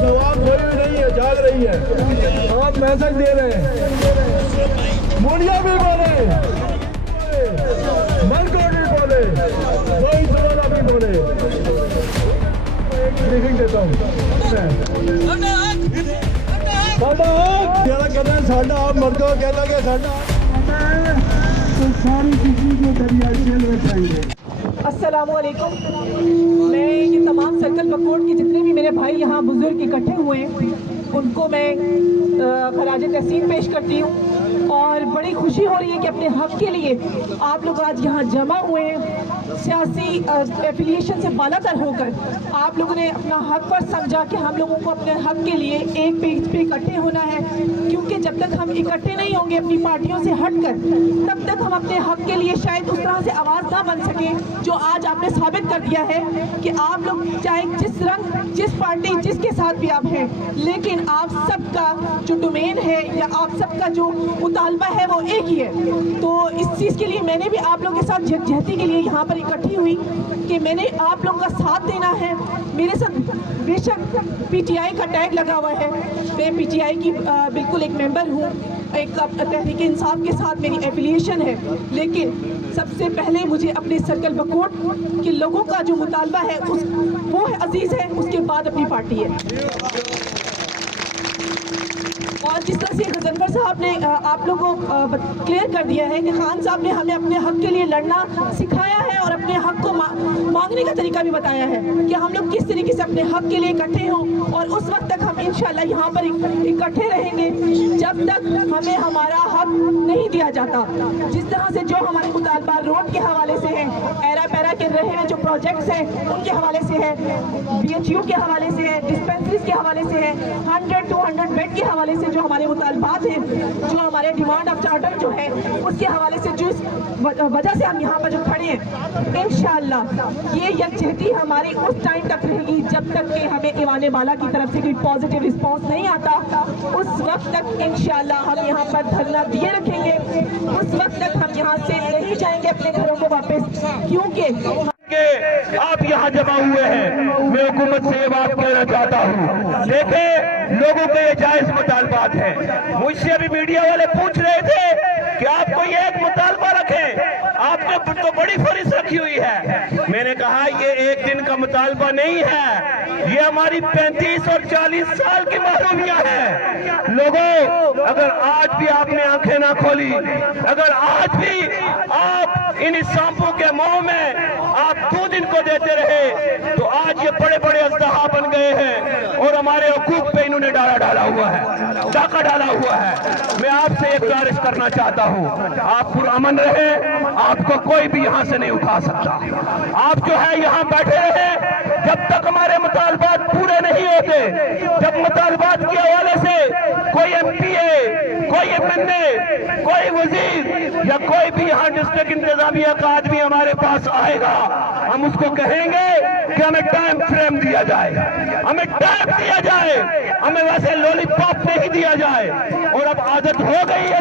जवाब कोई नहीं है, जाग रही है। आप मैसेज दे रहे हैं, मुड़िया भी बोले, मनकोट भी बोले, कोई सवाल भी बोले। ब्रीफिंग देता हूँ। साडा आप मर्दों कहना कि साडा तो सारी किसी को दरिया जेल में जाएंगे। अस्सलामुअलैकुम। मैं ये तमाम सर्कल बकोट के जितने भी मेरे भाई यहाँ बुजुर्ग इकट्ठे हुए हैं उनको मैं खराज तहसीन पेश करती हूँ और बड़ी खुशी हो रही है कि अपने हक के लिए आप लोग आज यहाँ जमा हुए हैं। सियासी एफिलिएशन से बालातर होकर आप लोगों ने अपना हक पर समझा कि हम लोगों को अपने हक के लिए एक पेज पे इकट्ठे होना है, क्योंकि जब तक हम इकट्ठे नहीं होंगे अपनी पार्टियों से हटकर तब तक हम अपने हक के लिए शायद उस तरह से आवाज़ ना बन सके जो आज आपने साबित कर दिया है कि आप लोग चाहे जिस रंग, जिस पार्टी, जिसके साथ भी आप हैं, लेकिन आप सबका जो डोमेन है या आप सबका जो मुतालबा है वो एक ही है। तो इस चीज़ के लिए मैंने भी आप लोगों के साथ जहती के लिए यहाँ पर इकट्ठी हुई कि मैंने आप लोगों का साथ देना है। मेरे साथ बेशक पीटीआई का टैग लगा हुआ है, मैं पीटीआई की बिल्कुल एक मेंबर हूँ, एक तहरीक इंसाफ के साथ मेरी एफिलिएशन है, लेकिन सबसे पहले मुझे अपने सर्कल बकोट के लोगों का जो मुतालबा है वो है अजीज़ है, उसके बाद अपनी पार्टी है। और जिस तरह से गजनफर साहब ने आप लोगों को क्लियर कर दिया है कि खान साहब ने हमें अपने हक के लिए लड़ना सिखाया है और अपने हक को मांगने का तरीका भी बताया है कि हम लोग किस तरीके से अपने हक के लिए इकट्ठे हों, और उस वक्त तक हम इंशाल्लाह यहाँ पर इकट्ठे रहेंगे जब तक हमें हमारा हक नहीं दिया जाता। जिस तरह से जो हमारे मुतालबा रोड के हवाले से हैं, एरा पैरा के रहे हैं जो प्रोजेक्ट्स हैं उनके हवाले से है, BHU के हवाले से है, डिस्पेंसरीज के हवाले से है, 100-200 बेड के हवाले से जो हमारे मुतालबात हैं, जो हमारे डिमांड ऑफ चार्टर जो है उसके हवाले से जिस वजह से हम यहाँ पर जो खड़े हैं, इंशाअल्लाह ये यकजहती हमारी उस टाइम तक रहेगी जब तक कि हमें ईवान बाला की तरफ से कोई पॉजिटिव रिस्पांस नहीं आता। उस वक्त तक इंशाअल्लाह हम यहाँ पर धरना दिए रखेंगे, उस वक्त तक हम यहाँ से नहीं जाएंगे अपने घरों को वापस, क्योंकि आप यहाँ जमा हुए हैं। मैं हुकूमत से ये बात कहना चाहता हूँ, देखे लोगों के ये जायज मुतालबात हैं। मुझसे अभी मीडिया वाले पूछ रहे थे कि आप कोई एक मुतालबा रखें, आपने तो बड़ी फरिश रखी हुई है। मैंने कहा ये एक दिन का मुतालबा नहीं है, ये हमारी 35 और 40 साल की महरूमियां हैं। लोगों, अगर आज भी आपने आंखें ना खोली, अगर आज भी आप इन सांपों के मुंह में आप दूध इनको देते रहे, तो आज ये बड़े बड़े अजदहा बन गए हैं और हमारे हुकूक पे इन्होंने डाला हुआ है, डाका डाला हुआ है। मैं आपसे एक गुजारिश करना चाहता हूँ, आप पुरअमन रहे, आपको कोई भी यहाँ से नहीं उठा सकता। आप जो है यहाँ बैठे रहे जब तक हमारे मुतालबात पूरे नहीं होते। जब मुतालबात के हवाले से कोई MPA, कोई MNA, कोई वजीर या कोई भी यहाँ डिस्ट्रिक्ट इंतजामिया का आदमी हमारे पास आएगा, हम उसको कहेंगे कि हमें टाइम फ्रेम दिया जाए, हमें टाइम दिया जाए, हमें वैसे लॉलीपॉप नहीं दिया जाए। और अब आदत हो गई है